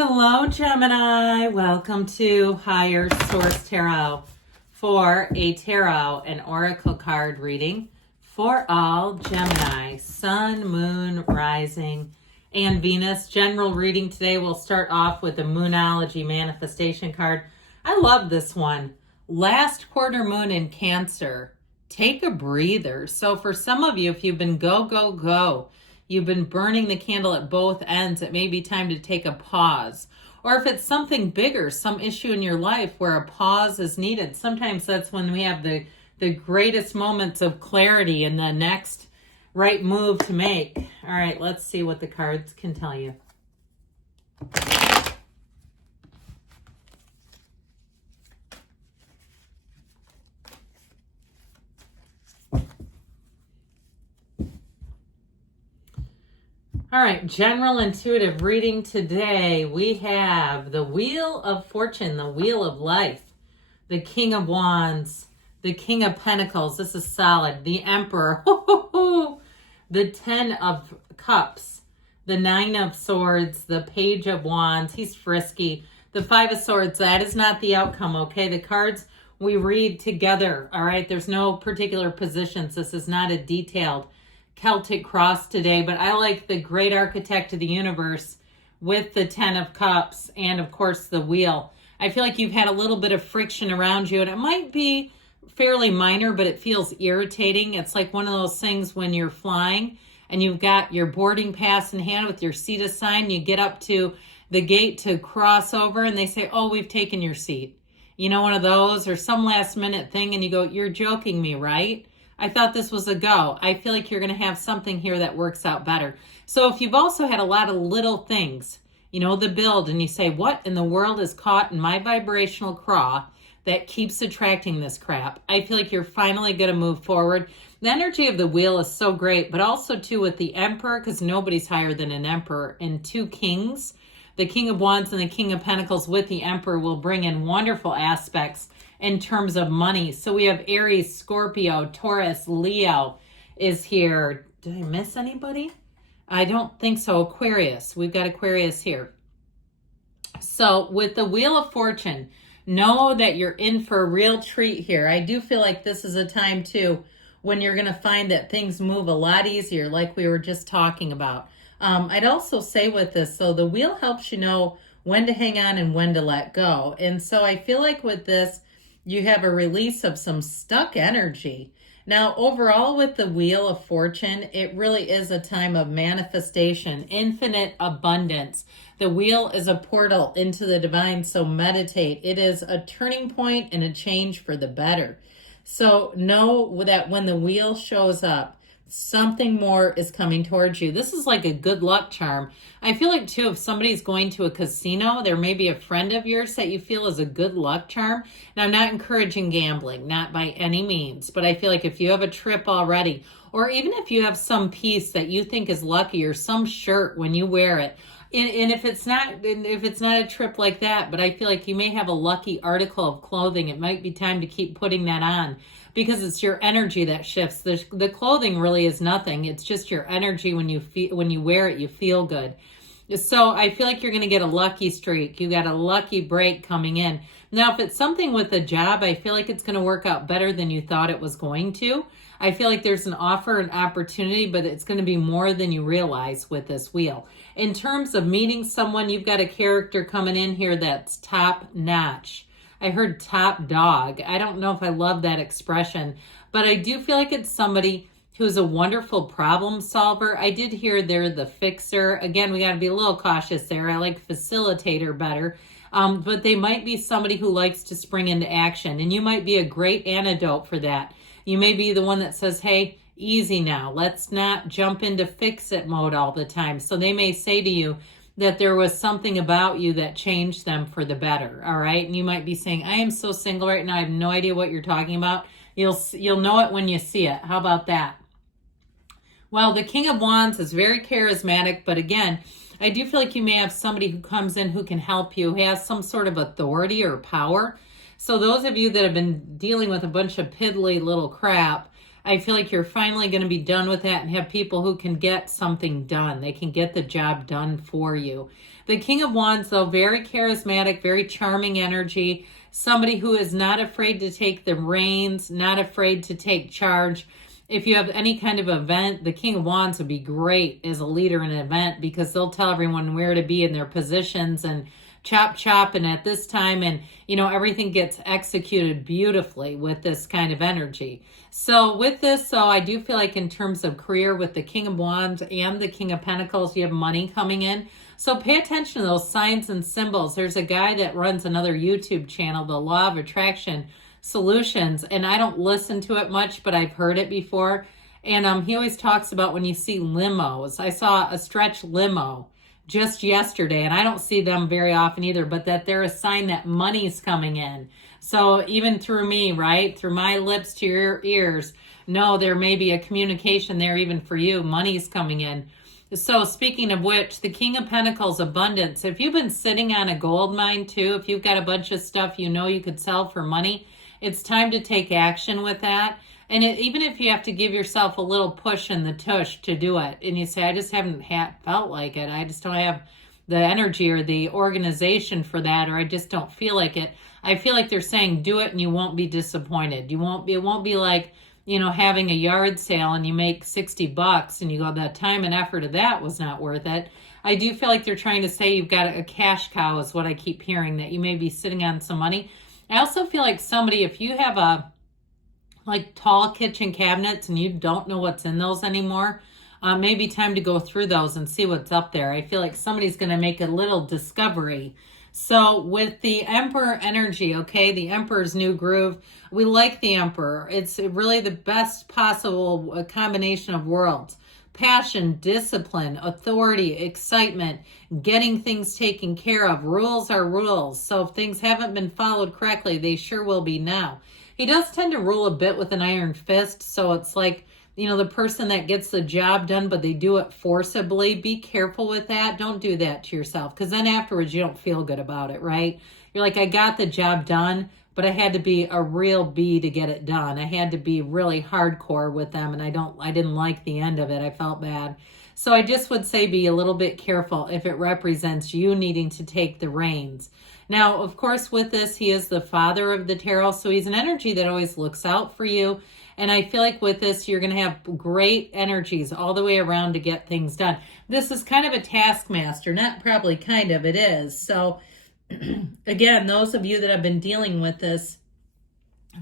Hello, Gemini. Welcome to Higher Source Tarot for a tarot and oracle card reading for all Gemini, Sun, Moon, Rising, and Venus. General reading today. We'll start off with the moonology manifestation card. I love this one. Last quarter moon in Cancer. Take a breather. So for some of you, if you've been go, you've been burning the candle at both ends, it may be time to take a pause. Or if it's something bigger, some issue in your life where a pause is needed, sometimes that's when we have the greatest moments of clarity and the next right move to make. All right, let's see what the cards can tell you. All right, general intuitive reading today. We have the Wheel of Fortune, the Wheel of Life, the King of Wands, the King of Pentacles. This is solid. The Emperor, the Ten of Cups, the Nine of Swords, the Page of Wands. He's frisky. The Five of Swords. That is not the outcome, okay? The cards we read together, all right? There's no particular positions. This is not a detailed Celtic cross today, but I like the great architect of the universe with the Ten of Cups and, of course, the wheel. I feel like you've had a little bit of friction around you, and it might be fairly minor, but it feels irritating. It's like one of those things when you're flying and you've got your boarding pass in hand with your seat assigned. You get up to the gate to cross over, and they say, oh, we've taken your seat. You know, one of those, or some last minute thing, and you go, you're joking me, right? I thought this was a go. I feel like you're going to have something here that works out better. So if you've also had a lot of little things, you know, the build, and you say, what in the world is caught in my vibrational craw that keeps attracting this crap? I feel like you're finally going to move forward. The energy of the wheel is so great, but also too with the Emperor, because nobody's higher than an Emperor, and two kings, the King of Wands and the King of Pentacles with the Emperor will bring in wonderful aspects in terms of money. So we have Aries, Scorpio, Taurus, Leo is here. Did I miss anybody? I don't think so. Aquarius. We've got Aquarius here. So with the Wheel of Fortune, know that you're in for a real treat here. I do feel like this is a time too when you're going to find that things move a lot easier, like we were just talking about. I'd also say with this, so the wheel helps you know when to hang on and when to let go. And so I feel like with this, you have a release of some stuck energy. Now, overall with the Wheel of Fortune, it really is a time of manifestation, infinite abundance. The wheel is a portal into the divine, so meditate. It is a turning point and a change for the better. So know that when the wheel shows up, something more is coming towards you. This is like a good luck charm. I feel like too, if somebody's going to a casino, there may be a friend of yours that you feel is a good luck charm. Now, I'm not encouraging gambling, not by any means, but I feel like if you have a trip already, or even if you have some piece that you think is lucky, or some shirt when you wear it, and if it's not a trip like that, but I feel like you may have a lucky article of clothing, it might be time to keep putting that on, because it's your energy that shifts. The clothing really is nothing. It's just your energy when you wear it, you feel good. So I feel like you're going to get a lucky streak. You got a lucky break coming in. Now, if it's something with a job, I feel like it's going to work out better than you thought it was going to. I feel like there's an offer, an opportunity, but it's going to be more than you realize with this wheel. In terms of meeting someone, you've got a character coming in here that's top notch. I heard top dog. I don't know if I love that expression, but I do feel like it's somebody who's a wonderful problem solver. I did hear they're the fixer. Again, we got to be a little cautious there. I like facilitator better. But they might be somebody who likes to spring into action, and you might be a great antidote for that. You may be the one that says, hey, easy now. Let's not jump into fix-it mode all the time. So they may say to you that there was something about you that changed them for the better, all right? And you might be saying, I am so single right now. I have no idea what you're talking about. You'll know it when you see it. How about that? Well, the King of Wands is very charismatic, but again, I do feel like you may have somebody who comes in who can help you, who has some sort of authority or power. So those of you that have been dealing with a bunch of piddly little crap, I feel like you're finally going to be done with that and have people who can get something done. They can get the job done for you. The King of Wands, though, very charismatic, very charming energy. Somebody who is not afraid to take the reins, not afraid to take charge. If you have any kind of event, the King of Wands would be great as a leader in an event because they'll tell everyone where to be in their positions and chop and at this time, and everything gets executed beautifully with this kind of energy. So with this, I do feel like in terms of career with the King of Wands and the King of Pentacles, you have money coming in. So pay attention to those signs and symbols. There's a guy that runs another YouTube channel, The Law of Attraction Solutions, and I don't listen to it much, but I've heard it before. And he always talks about when you see limos. I saw a stretch limo just yesterday, and I don't see them very often either, but that they're a sign that money's coming in. So even through me, right, through my lips to your ears, no, there may be a communication there even for you. Money's coming in. So speaking of which, the King of Pentacles, abundance. If you've been sitting on a gold mine too, if you've got a bunch of stuff you could sell for money, it's time to take action with that. And even if you have to give yourself a little push in the tush to do it, and you say, I just haven't felt like it. I just don't have the energy or the organization for that, or I just don't feel like it. I feel like they're saying do it and you won't be disappointed. It won't be like, having a yard sale and you make $60 and you go, the time and effort of that was not worth it. I do feel like they're trying to say you've got a cash cow is what I keep hearing, that you may be sitting on some money. I also feel like somebody, if you have tall kitchen cabinets and you don't know what's in those anymore, maybe time to go through those and see what's up there. I feel like somebody's going to make a little discovery. So with the Emperor energy, okay, the Emperor's new groove, we like the Emperor. It's really the best possible combination of worlds. Passion, discipline, authority, excitement, getting things taken care of. Rules are rules. So if things haven't been followed correctly, they sure will be now. He does tend to rule a bit with an iron fist. So it's like, the person that gets the job done, but they do it forcibly. Be careful with that. Don't do that to yourself, because then afterwards you don't feel good about it, right? You're like, I got the job done, but I had to be a real bee to get it done. I had to be really hardcore with them, and I didn't like the end of it. I felt bad. So I just would say be a little bit careful if it represents you needing to take the reins. Now, of course, with this, he is the father of the tarot, so he's an energy that always looks out for you. And I feel like with this, you're going to have great energies all the way around to get things done. This is kind of a taskmaster, not probably kind of, it is. So again, those of you that have been dealing with this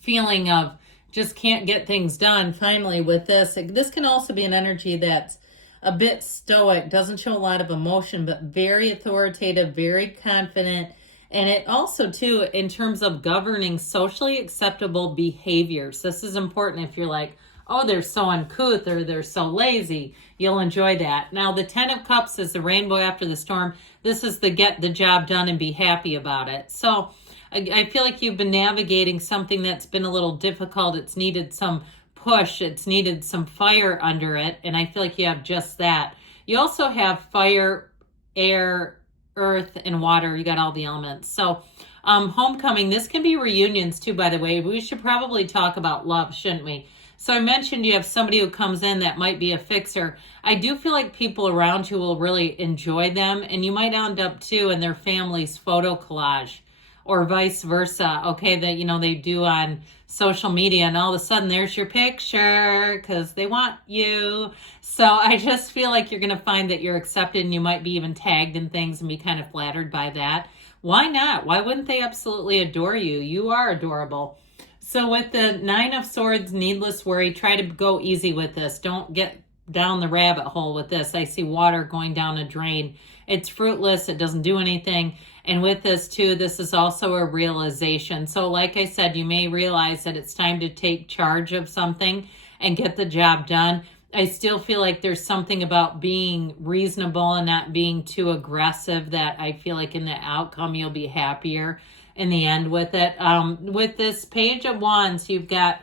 feeling of just can't get things done, finally with this can also be an energy that's a bit stoic, doesn't show a lot of emotion, but very authoritative, very confident. And it also, too, in terms of governing socially acceptable behaviors. This is important if you're like, oh, they're so uncouth or they're so lazy. You'll enjoy that. Now, the 10 of Cups is the rainbow after the storm. This is the get the job done and be happy about it. So I feel like you've been navigating something that's been a little difficult. It's needed some push. It's needed some fire under it. And I feel like you have just that. You also have fire, air, earth, and water. You got all the elements. So homecoming, this can be reunions too, by the way. We should probably talk about love, shouldn't we? So I mentioned you have somebody who comes in that might be a fixer. I do feel like people around you will really enjoy them, and you might end up too in their family's photo collage, or vice versa, okay, that they do on social media, and all of a sudden there's your picture because they want you. So I just feel like you're going to find that you're accepted, and you might be even tagged in things and be kind of flattered by that. Why not? Why wouldn't they absolutely adore you? You are adorable. So with the 9 of Swords, needless worry, try to go easy with this. Don't get down the rabbit hole with this. I see water going down a drain. It's fruitless. It doesn't do anything. And with this too, this is also a realization. So like I said, you may realize that it's time to take charge of something and get the job done. I still feel like there's something about being reasonable and not being too aggressive that I feel like in the outcome, you'll be happier in the end with it. With this Page of Wands, you've got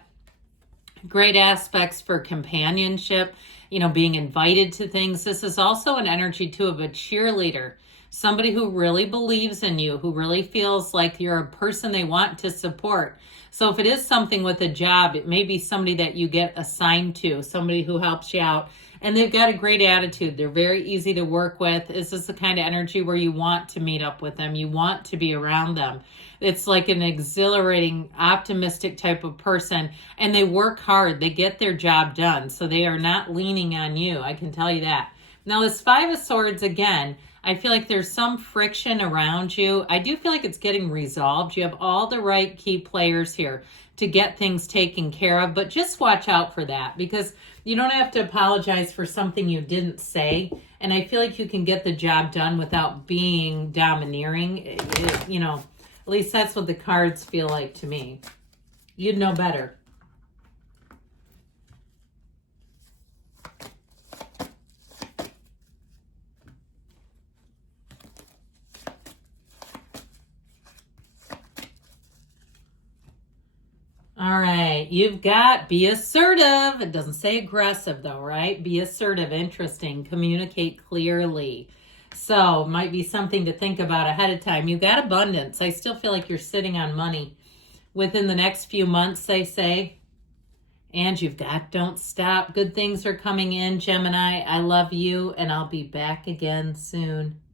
great aspects for companionship. being invited to things. This is also an energy too of a cheerleader, somebody who really believes in you, who really feels like you're a person they want to support. So if it is something with a job, it may be somebody that you get assigned to, somebody who helps you out. And they've got a great attitude. They're very easy to work with. This is the kind of energy where you want to meet up with them. You want to be around them. It's like an exhilarating, optimistic type of person. And they work hard. They get their job done. So they are not leaning on you. I can tell you that. Now, this Five of Swords, again, I feel like there's some friction around you. I do feel like it's getting resolved. You have all the right key players here to get things taken care of, but just watch out for that, because you don't have to apologize for something you didn't say. And I feel like you can get the job done without being domineering. At least that's what the cards feel like to me. You'd know better. All right, you've got be assertive. It doesn't say aggressive though, right? Be assertive, interesting, communicate clearly. So might be something to think about ahead of time. You've got abundance. I still feel like you're sitting on money within the next few months, they say. And you've got don't stop. Good things are coming in, Gemini. I love you, and I'll be back again soon.